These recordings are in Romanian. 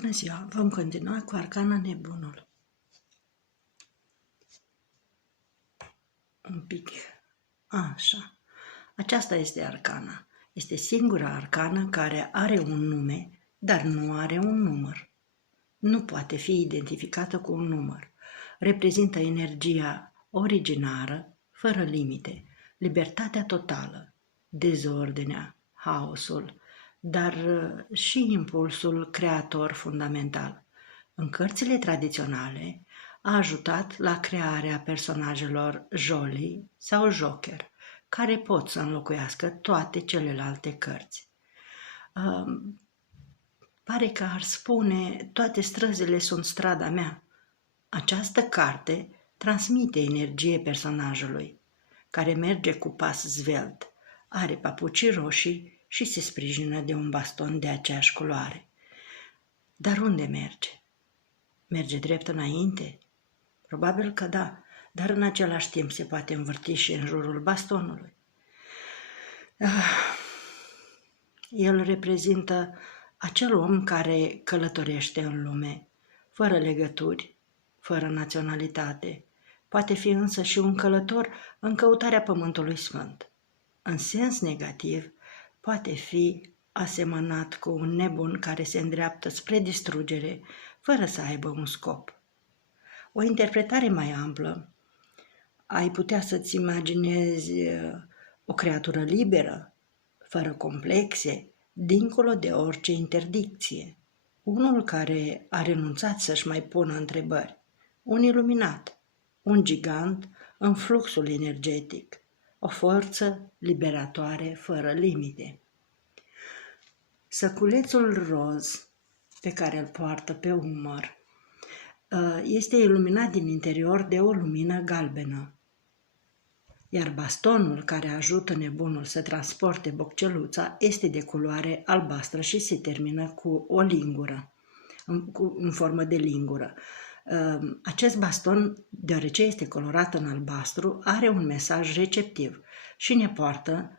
Bună ziua! Vom continua cu arcana nebunul. Un pic așa. Aceasta este arcana. Este singura arcană care are un nume, dar nu are un număr. Nu poate fi identificată cu un număr. Reprezintă energia originară, fără limite, libertatea totală, dezordinea, haosul, dar și impulsul creator fundamental. În cărțile tradiționale a ajutat la crearea personajelor Jolie sau Joker, care pot să înlocuiască toate celelalte cărți. Pare că ar spune, toate străzile sunt strada mea. Această carte transmite energie personajului, care merge cu pas zvelt, are papucii roșii și se sprijină de un baston de aceeași culoare. Dar unde merge? Merge drept înainte? Probabil că da, dar în același timp se poate învârti și în jurul bastonului. El reprezintă acel om care călătorește în lume, fără legături, fără naționalitate. Poate fi însă și un călător în căutarea Pământului Sfânt. În sens negativ, poate fi asemănat cu un nebun care se îndreaptă spre distrugere, fără să aibă un scop. O interpretare mai amplă, ai putea să-ți imaginezi o creatură liberă, fără complexe, dincolo de orice interdicție. Unul care a renunțat să-și mai pună întrebări. Un iluminat, un gigant în fluxul energetic, o forță liberatoare fără limite. Săculețul roz pe care îl poartă pe umăr este iluminat din interior de o lumină galbenă, iar bastonul care ajută nebunul să transporte bocceluța este de culoare albastră și se termină cu o lingură, în formă de lingură. Acest baston, deoarece este colorat în albastru, are un mesaj receptiv și ne poartă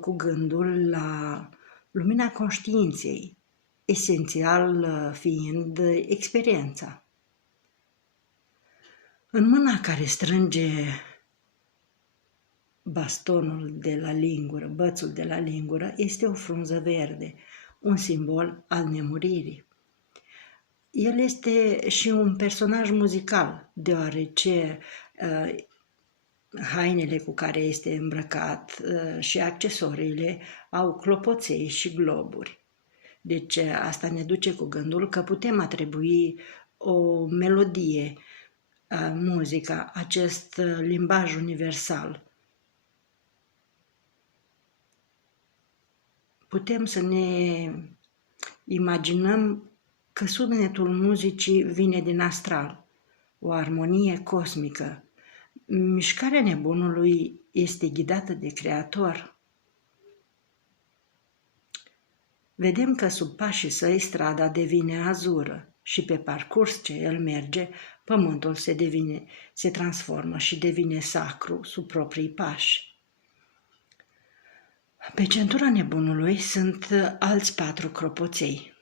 cu gândul la lumina conștiinței, esențial fiind experiența. În mâna care strânge bastonul de la lingură, bățul de la lingură, este o frunză verde, un simbol al nemuririi. El este și un personaj muzical, deoarece hainele cu care este îmbrăcat și accesoriile au clopoței și globuri. Deci asta ne duce cu gândul că putem atribui o melodie, muzica, acest limbaj universal. Putem să ne imaginăm că sunetul muzicii vine din astral, o armonie cosmică. Mișcarea nebunului este ghidată de Creator. Vedem că sub pașii săi strada devine azură și pe parcurs ce el merge, pământul se transformă și devine sacru sub proprii pași. Pe centura nebunului sunt alți 4 clopoței,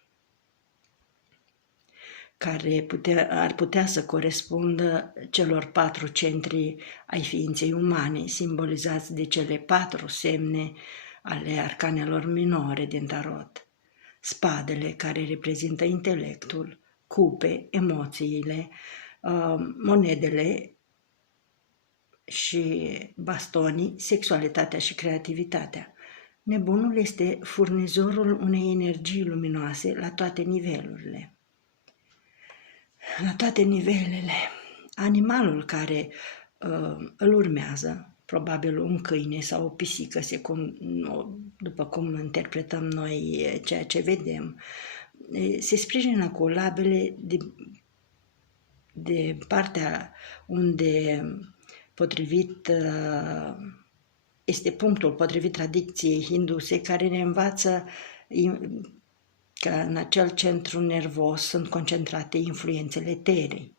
care ar putea să corespundă celor 4 centri ai ființei umane, simbolizați de cele 4 semne ale arcanelor minore din tarot. Spadele, care reprezintă intelectul, cupe, emoțiile, monedele și bastonii, sexualitatea și creativitatea. Nebunul este furnizorul unei energii luminoase la toate nivelurile. La toate nivelele. Animalul care îl urmează, probabil un câine sau o pisică, după cum interpretăm noi ceea ce vedem, se sprijină cu labele de partea unde, potrivit este punctul potrivit tradiției hinduse, care ne învață că în acel centru nervos sunt concentrate influențele terei.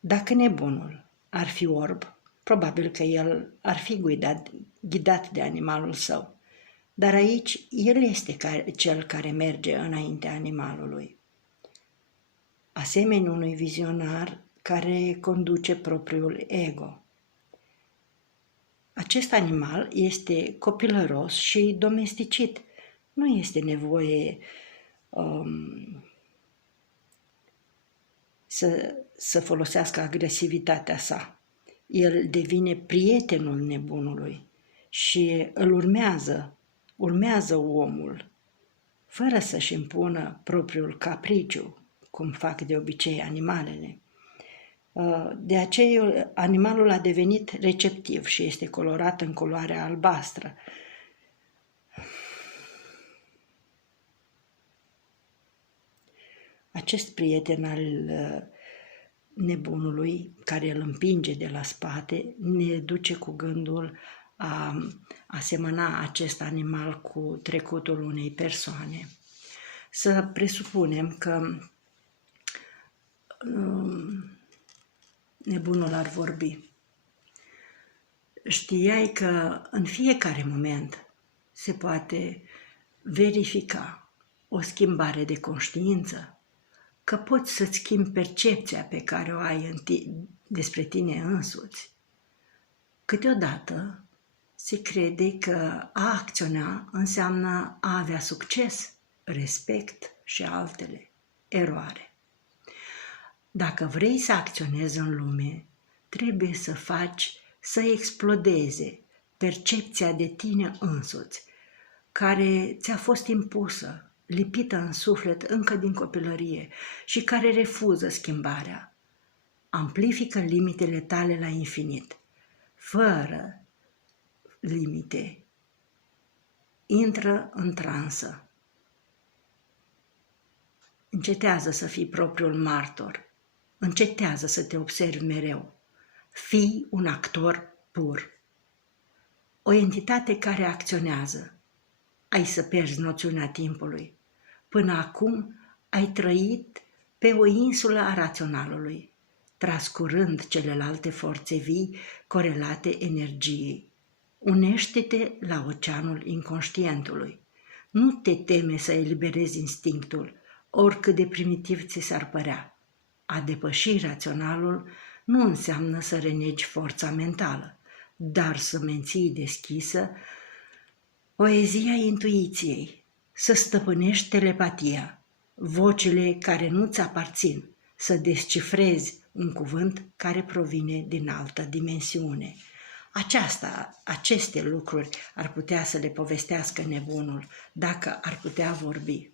Dacă nebunul ar fi orb, probabil că el ar fi ghidat de animalul său. Dar aici el este cel care merge înaintea animalului, asemenea unui vizionar care conduce propriul ego. Acest animal este copilăros și domesticit. Nu este nevoie să folosească agresivitatea sa. El devine prietenul nebunului și îl urmează omul, fără să-și impună propriul capriciu, cum fac de obicei animalele. De aceea animalul a devenit receptiv și este colorat în culoarea albastră. Acest prieten al nebunului, care îl împinge de la spate, ne duce cu gândul a asemăna acest animal cu trecutul unei persoane. Să presupunem că nebunul ar vorbi. Știai că în fiecare moment se poate verifica o schimbare de conștiință? Că poți să-ți schimbi percepția pe care o ai despre tine însuți? Câteodată se crede că a acționa înseamnă a avea succes, respect și altele. Eroare. Dacă vrei să acționezi în lume, trebuie să faci să explodeze percepția de tine însuți, care ți-a fost impusă, lipită în suflet încă din copilărie și care refuză schimbarea. Amplifică limitele tale la infinit. Fără limite, intră în transă. Încetează să fii propriul martor. Încetează să te observi mereu. Fii un actor pur. O entitate care acționează. Ai să pierzi noțiunea timpului. Până acum ai trăit pe o insulă a raționalului, trascurând celelalte forțe vii corelate energiei. Unește-te la oceanul inconștientului. Nu te teme să eliberezi instinctul, oricât de primitiv ți s-ar părea. A depăși raționalul nu înseamnă să renegi forța mentală, dar să menții deschisă poezia intuiției, să stăpânești telepatia, vocile care nu-ți aparțin, să descifrezi un cuvânt care provine din altă dimensiune. Aceste lucruri ar putea să le povestească nebunul, dacă ar putea vorbi.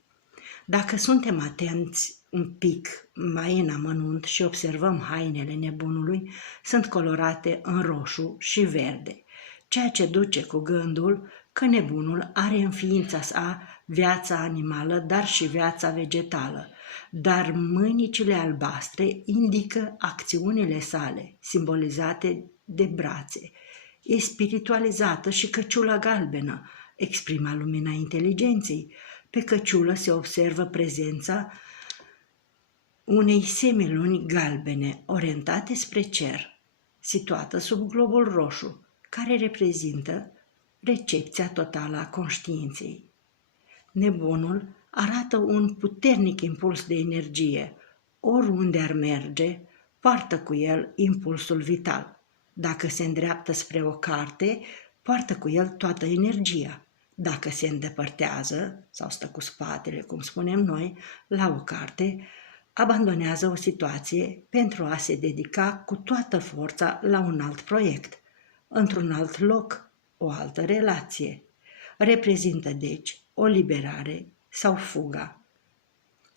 Dacă suntem atenți un pic mai în amănunt și observăm hainele nebunului, sunt colorate în roșu și verde, ceea ce duce cu gândul că nebunul are în ființa sa viața animală, dar și viața vegetală, dar mânicile albastre indică acțiunile sale, simbolizate de brațe. E spiritualizată și căciula galbenă, exprima lumina inteligenței. Pe căciulă se observă prezența unei semiluni galbene orientate spre cer, situată sub globul roșu, care reprezintă recepția totală a conștiinței. Nebunul arată un puternic impuls de energie. Oriunde ar merge, poartă cu el impulsul vital. Dacă se îndreaptă spre o carte, poartă cu el toată energia. Dacă se îndepărtează sau stă cu spatele, cum spunem noi, la o carte, abandonează o situație pentru a se dedica cu toată forța la un alt proiect, într-un alt loc, o altă relație. Reprezintă, deci, o liberare sau fuga.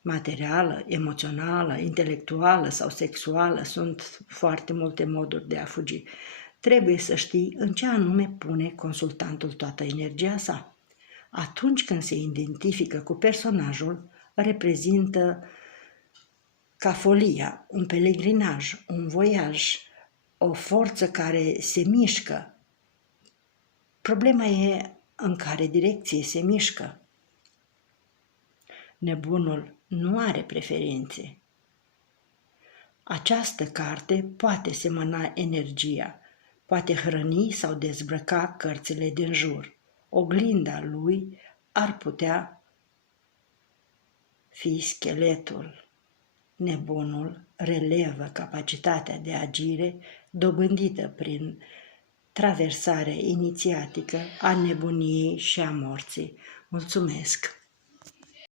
Materială, emoțională, intelectuală sau sexuală, sunt foarte multe moduri de a fugi. Trebuie să știi în ce anume pune consultantul toată energia sa. Atunci când se identifică cu personajul, reprezintă cafolia, un pelegrinaj, un voiaj, o forță care se mișcă. Problema e în care direcție se mișcă. Nebunul nu are preferințe. Această carte poate semăna energia, poate hrăni sau dezbrăca cărțile din jur. oglinda lui ar putea fi scheletul. Nebunul relevă capacitatea de agire dobândită prin traversare inițiatică a nebuniei și a morții. Mulțumesc!